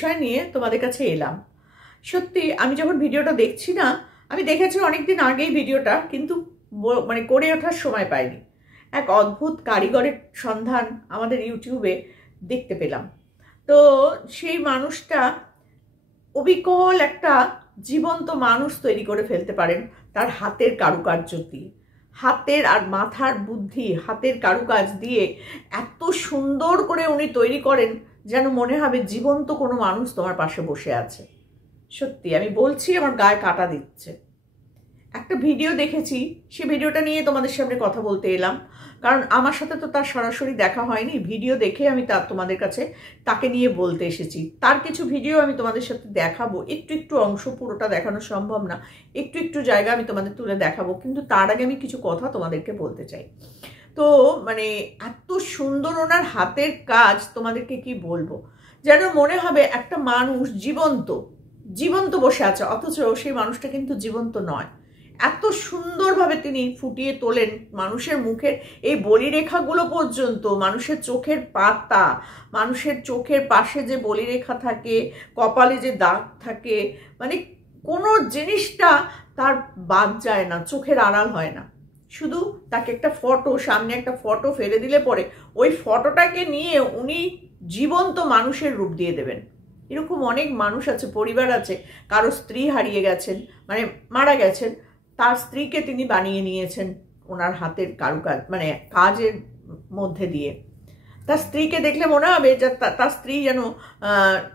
বিষয় নিয়ে তোমাদের কাছে এলাম। সত্যি আমি যখন ভিডিওটা দেখছি না, আমি দেখেছি অনেকদিন আগেই ভিডিওটা, কিন্তু মানে করে ওঠার সময় পাইনি। এক অদ্ভুত কারিগরের সন্ধান আমাদের ইউটিউবে দেখতে পেলাম। তো সেই মানুষটা অবিকল একটা জীবন্ত মানুষ তৈরি করে ফেলতে পারেন তার হাতের কারুকার্য দিয়ে। হাতের আর মাথার বুদ্ধি, হাতের কারুকাজ দিয়ে এত সুন্দর করে উনি তৈরি করেন যেন মনে হবে জীবন্ত কোনো মানুষ তোমার পাশে বসে আছে। সত্যি আমি বলছি, আমার গায়ে কাঁটা দিচ্ছে। একটা ভিডিও দেখেছি, সে ভিডিওটা নিয়ে তোমাদের সামনে কথা বলতে এলাম, কারণ আমার সাথে তো তার সরাসরি দেখা হয়নি। ভিডিও দেখে আমি তোমাদের কাছে তাকে নিয়ে বলতে এসেছি। তার কিছু ভিডিও আমি তোমাদের সাথে দেখাবো, একটু একটু অংশ, পুরোটা দেখানো সম্ভব না, একটু একটু জায়গা আমি তোমাদের তুলে দেখাবো, কিন্তু তার আগে আমি কিছু কথা তোমাদেরকে বলতে চাই। তো মানে এত সুন্দর ওনার হাতের কাজ, তোমাদেরকে কি বলবো, যেন মনে হবে একটা মানুষ জীবন্ত জীবন্ত বসে আছে, অথচ সেই মানুষটা কিন্তু জীবন্ত নয়। এত সুন্দরভাবে তিনি ফুটিয়ে তোলেন মানুষের মুখের এই বলিরেখাগুলো পর্যন্ত, মানুষের চোখের পাতা, মানুষের চোখের পাশে যে বলিরেখা থাকে, কপালে যে দাগ থাকে, মানে কোনো জিনিসটা তার বাদ যায় না, চোখের আড়াল হয় না। শুধু তাকে একটা ফটো, সামনে একটা ফটো ফেলে দিলে পরে ওই ফটোটাকে নিয়ে উনি জীবন্ত মানুষের রূপ দিয়ে দেবেন। এরকম অনেক মানুষ আছে, পরিবার আছে, কারো স্ত্রী হারিয়ে গেছেন, মানে মারা গেছেন, তার স্ত্রীকে তিনি বানিয়ে নিয়েছেন ওনার হাতের কারুকাজ, মানে কাজের মধ্যে দিয়ে। তার স্ত্রীকে দেখলে মনে হবে যে তার স্ত্রী যেন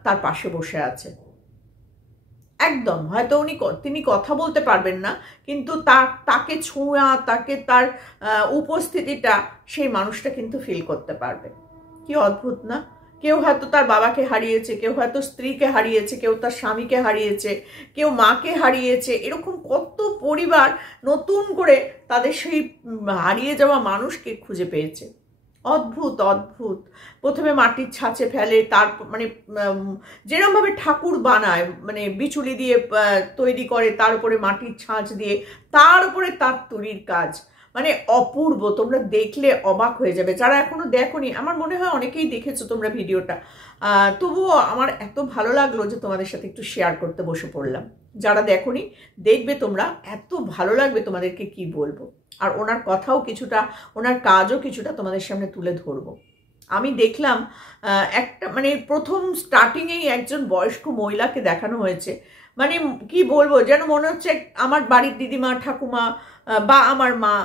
তার পাশে বসে আছে একদম। হয়তো তিনি কথা বলতে পারবেন না, কিন্তু তাকে ছোঁয়া, তাকে তার উপস্থিতিটা সেই মানুষটা কিন্তু ফিল করতে পারবে। কি অদ্ভুত না? কেউ হয়তো তার বাবাকে হারিয়েছে, কেউ হয়তো স্ত্রীকে হারিয়েছে, কেউ তার স্বামীকে হারিয়েছে, কেউ মাকে হারিয়েছে। এরকম কত পরিবার নতুন করে তাদের সেই হারিয়ে যাওয়া মানুষকে খুঁজে পেয়েছে। অদ্ভুত অদ্ভুত। প্রথমে মাটির ছাঁচে ফেলে, তার মানে যেরকমভাবে ঠাকুর বানায়, মানে বিচুলি দিয়ে তৈরি করে, তার উপরে মাটির ছাঁচ দিয়ে, তার উপরে তার তৈরির কাজ, মানে অপূর্ব। তোমরা দেখলে অবাক হয়ে যাবে। যারা এখনো দেখোনি, আমার মনে হয় অনেকেই দেখেছো তোমরা ভিডিওটা, তবুও আমার এত ভালো লাগলো যে তোমাদের সাথে একটু শেয়ার করতে বসে পড়লাম। যারা দেখোনি দেখবে তোমরা, এত ভালো লাগবে তোমাদেরকে কি বলবো। আর ওনার কথাও কিছুটা, ওনার কাজও কিছুটা তোমাদের সামনে তুলে ধরবো। আমি দেখলাম একটা, মানে প্রথম স্টার্টিংয়েই একজন বয়স্ক মহিলাকে দেখানো হয়েছে, মানে কি বলবো, যেন মনে হচ্ছে আমার বাড়ির দিদিমা, ঠাকুমা বা আমার মা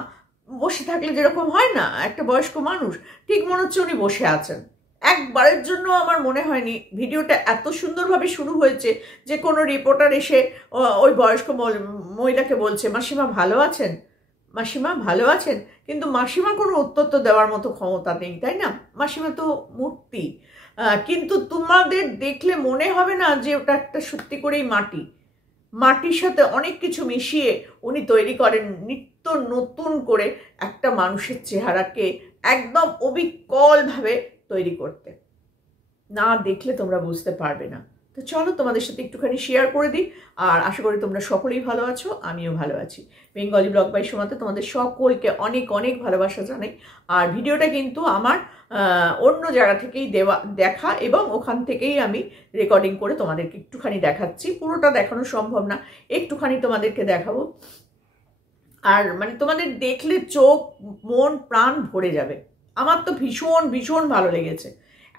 বসে থাকলে যেরকম হয় না একটা বয়স্ক মানুষ, ঠিক মনে হচ্ছে উনি বসে আছেন। একবারের জন্য আমার মনে হয়নি ভিডিওটা এত সুন্দরভাবে শুরু হয়েছে যে কোনো রিপোর্টার এসে ওই বয়স্ক মহিলাকে বলছে, মাসিমা ভালো আছেন, মাসিমা ভালো আছেন। কিন্তু মাসিমা কোনো উত্তর তো দেওয়ার মতো ক্ষমতা নেই, তাই না? মাসিমা তো মূর্তি। কিন্তু তোমাদের দেখলে মনে হবে না যে ওটা একটা সত্যি করেই মাটি। মাটির সাথে অনেক কিছু মিশিয়ে উনি তৈরি করেন নিত্য নতুন করে একটা মানুষের চেহারাকে একদম অবিকলভাবে তৈরি করতে। না দেখলে তোমরা বুঝতে পারবে না। তো চলো তোমাদের সাথে একটুখানি শেয়ার করে দিই। আর আশা করি তোমরা সকলেই ভালো আছো, আমিও ভালো আছি। বেঙ্গলি ব্লগ বাই সোমাতে তোমাদের সকলকে অনেক অনেক ভালোবাসা জানাই। আর ভিডিওটা কিন্তু আমার অন্য জায়গা থেকেই দেখা, এবং ওখান থেকেই আমি রেকর্ডিং করে তোমাদেরকে একটুখানি দেখাচ্ছি। পুরোটা দেখানো সম্ভব না, একটুখানি তোমাদেরকে দেখাবো। আর মানে তোমাদের দেখলে চোখ, মন, প্রাণ ভরে যাবে। আমার তো ভীষণ ভীষণ ভালো লেগেছে,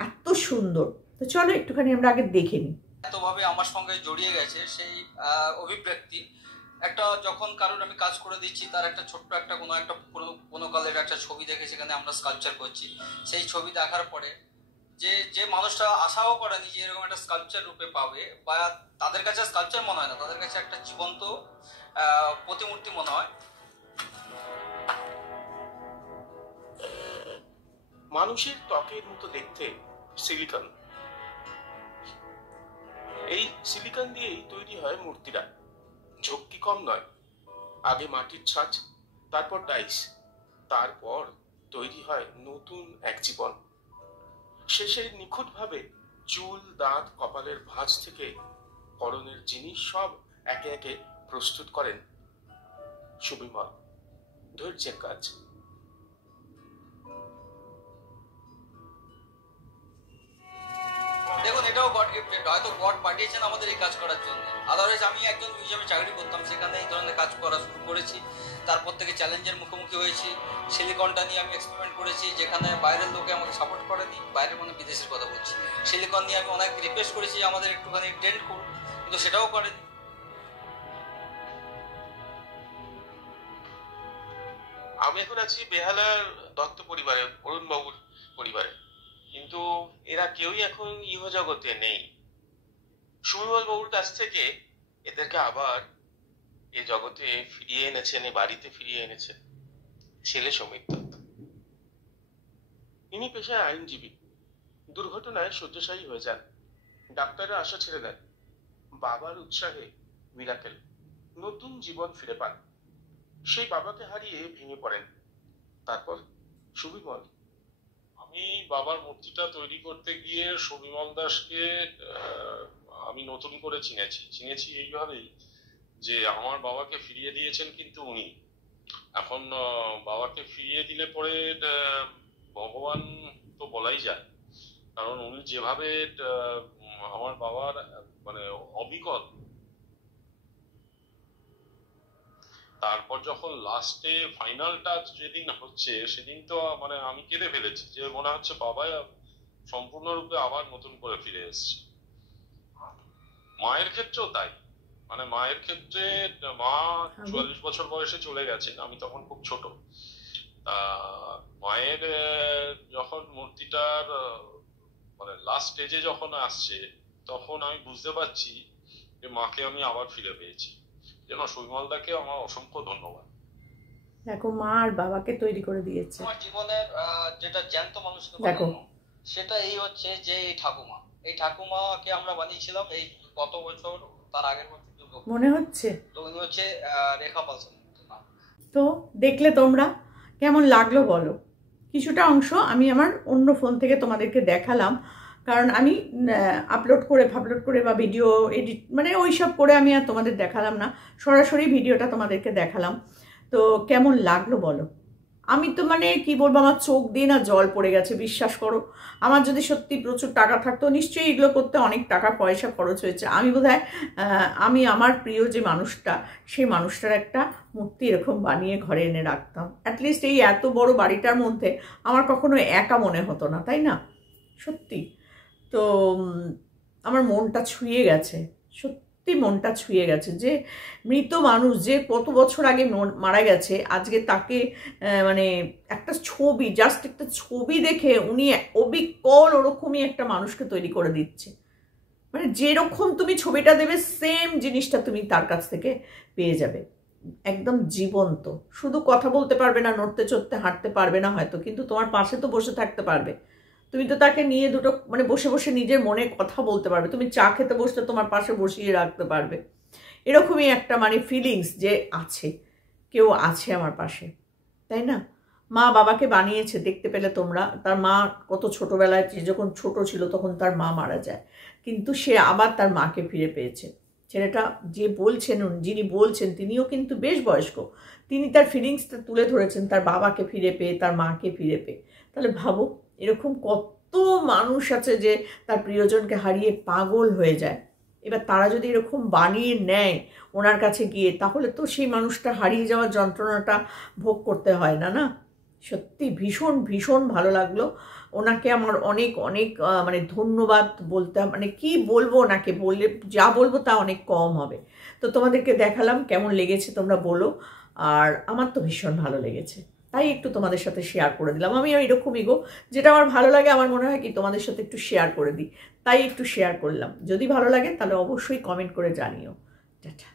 এত সুন্দর। তো চলো একটুখানি আমরা আগে দেখে নিই। এতভাবে আমার সঙ্গে জড়িয়ে গেছে সেই অভিব্যক্তি। একটা যখন কারোর আমি কাজ করে দিচ্ছি, তার একটা ছোট্ট একটা কোনো কালের একটা ছবি দেখে সেখানে আমরা স্কাল্পচার করছি, সেই ছবি দেখার পরে যে মানুষটা আশাও করেনি যে এরকম একটা স্কাল্পচার রূপে পাবে, বা তাদের কাছে স্কাল্পচার মনে হয় না, তাদের কাছে একটা জীবন্ত প্রতিমূর্তি মনে হয়। মানুষের ত্বকের মতো দেখতে সিলিকন, এই সিলিকন দিয়েই তৈরি হয় মূর্তিরা। ঝক্কি কম নয়, আগে মাটির ছাঁচ, তারপর ডাইস, তারপর তৈরি হয় নতুন এক জীবন। শেষে নিখুঁতভাবে চুল, দাঁত, কপালের ভাঁজ থেকে পরনের জিনিস সব একে একে প্রস্তুত করেন সুবিমল। ধৈর্যের কাজ। দেখুন, এটাও গিফটেড, হয়তো গড পাঠিয়েছেন আমাদের এই কাজ করার জন্য। আদারওয়াইজ আমি একজন মিউজিয়ামে চাকরি করতাম, সেখানে এই ধরনের কাজ করা শুরু করেছি। তারপর থেকে চ্যালেঞ্জের মুখোমুখি হয়েছি। সিলিকনটা নিয়ে আমি এক্সপেরিমেন্ট করেছি, যেখানে বাইরের লোকে আমাকে সাপোর্ট করেনি, বাইরের মানে বিদেশের কথা বলছি। সিলিকন নিয়ে আমি অনেক রিকোয়েস্ট করেছি আমাদের একটুখানি ট্রেন্ড করুন, কিন্তু সেটাও করেনি। আমি এখন আছি বেহালার দত্ত পরিবারে, অরুণ বাবুর পরিবারে, কিন্তু এরা কেউই এখন ইহজগতে নেই। সুবিমল বাবুর কাছ থেকে এদেরকে আবার এই জগতে ফিরিয়ে এনেছেন, এই বাড়িতে ফিরিয়ে এনেছেন ছেলে সমীর দত্ত। ইনি পেশায় আইনজীবী। দুর্ঘটনায় শয্যাশায়ী হয়ে যান, ডাক্তাররা আশা ছেড়ে দেন। বাবার উৎসাহে মিরাকেল, নতুন জীবন ফিরে পান। সেই বাবাকে হারিয়ে ভেঙে পড়েন। তারপর সুবিমল। আমি বাবার মূর্তিটা তৈরি করতে গিয়ে সুবিমল দাসকে আমি নতুন করে চিনেছি এইভাবেই যে আমার বাবাকে ফিরিয়ে দিয়েছেন কিন্তু উনি। এখন বাবাকে ফিরিয়ে দিলে পরে ভগবান তো বলাই যায়, কারণ উনি যেভাবে আমার বাবার মানে অবিকল, তারপর যখন লাস্টে ফাইনাল টাচ যেদিন হচ্ছে সেদিন তো মানে আমি কেঁদে ফেলেছি, যে মনে হচ্ছে বাবা সম্পূর্ণরূপে আবার নতুন করে ফিরে এসছে। মায়ের ক্ষেত্রেও তাই, মানে মায়ের ক্ষেত্রে মা 44 বছর বয়সে চলে গেছেন, আমি তখন খুব ছোট। মায়ের যখন মূর্তিটার মানে লাস্ট স্টেজে যখন আসছে, তখন আমি বুঝতে পারছি যে মাকে আমি আবার ফিরে পেয়েছি। যেন সুবিমলদাকে আমার অসংখ্য ধন্যবাদ। দেখো মা আর বাবাকে তৈরি করে দিয়েছে। আমার জীবনের যেটা জ্যান্ত মানুষকে দেখো সেটা এই হচ্ছে যে এই ঠাকুমাকে আমরা বানিয়েছিলাম এই গত বছর, তার আগের বছর মনে হচ্ছে। তো উনি হচ্ছে রেখা পালসন। তো দেখলে তোমরা, কেমন লাগলো বলো? কিছুটা অংশ আমি আমার অন্য ফোন থেকে তোমাদেরকে দেখালাম, কারণ আমি আপলোড করে বা ভিডিও এডিট মানে ওই সব করে আমি আর তোমাদের দেখালাম না, সরাসরি ভিডিওটা তোমাদেরকে দেখালাম। তো কেমন লাগলো বলো? আমি তো মানে কি বলবো, আমার চোখ দিয়ে না জল পড়ে গেছে, বিশ্বাস করো। আমার যদি সত্যি প্রচুর টাকা থাকতো, নিশ্চয়ই এগুলো করতে অনেক টাকা পয়সা খরচ হয়েছে। আমি বোধহয় আমি আমার প্রিয় যে মানুষটা, সেই মানুষটার একটা মূর্তি এরকম বানিয়ে ঘরে এনে রাখতাম। অ্যাটলিস্ট এই এত বড় বাড়িটার মধ্যে আমার কখনো একা মনে হতো না, তাই না? সত্যি তো আমার মনটা ছুঁয়ে গেছে, সত্যি মনটা ছুঁয়ে গেছে যে মৃত মানুষ যে কত বছর আগে মারা গেছে, আজকে তাকে মানে একটা ছবি, জাস্ট একটা ছবি দেখে উনি অবিকল ওরকমই একটা মানুষকে তৈরি করে দিচ্ছে। মানে যেরকম তুমি ছবিটা দেবে সেম জিনিসটা তুমি তার কাছ থেকে পেয়ে যাবে, একদম জীবন্ত। শুধু কথা বলতে পারবে না, নড়তে চড়তে হাঁটতে পারবে না হয়তো, কিন্তু তোমার পাশে তো বসে থাকতে পারবে। তুমি তো তাকে নিয়ে দুটো মানে বসে বসে নিজের মনে কথা বলতে পারবে। তুমি চা খেতে বসতে তোমার পাশে বসিয়ে রাখতে পারবে। এরকমই একটা মানে ফিলিংস যে আছে, কেউ আছে আমার পাশে, তাই না? মা বাবাকে বানিয়েছে, দেখতে পেলে তোমরা। তার মা কত ছোটোবেলায়, যখন ছোট ছিল তখন তার মা মারা যায়, কিন্তু সে আবার তার মাকে ফিরে পেয়েছে। ছেলেটা যে বলছেন, যিনি বলছেন তিনিও কিন্তু বেশ বয়স্ক। তিনি তার ফিলিংসটা তুলে ধরেছেন তার বাবাকে ফিরে পেয়ে, তার মাকে ফিরে পেয়ে। তাহলে ভাবো এরকম কত মানুষ আছে যে তার প্রিয়জনকে হারিয়ে পাগল হয়ে যায়। এবার তারা যদি এরকম বানিয়ে নেয় ওনার কাছে গিয়ে, তাহলে তো সেই মানুষটা হারিয়ে যাওয়ার যন্ত্রণাটা ভোগ করতে হয় না। না, সত্যি ভীষণ ভীষণ ভালো লাগলো। ওনাকে আমার অনেক অনেক মানে ধন্যবাদ বলতে, মানে কি বলবো, ওনাকে বললে যা বলবো তা অনেক কম হবে। তো তোমাদেরকে দেখালাম, কেমন লেগেছে তোমরা বলো। আর আমার তো ভীষণ ভালো লেগেছে, তাই একটু তোমাদের সাথে শেয়ার করে দিলাম। আমি এরকমই গো, যেটা আমার ভালো লাগে আমার মনে হয় কি তোমাদের সাথে একটু শেয়ার করে দিই, তাই একটু শেয়ার করলাম। যদি ভালো লাগে তাহলে অবশ্যই কমেন্ট করে জানিও। টাটা।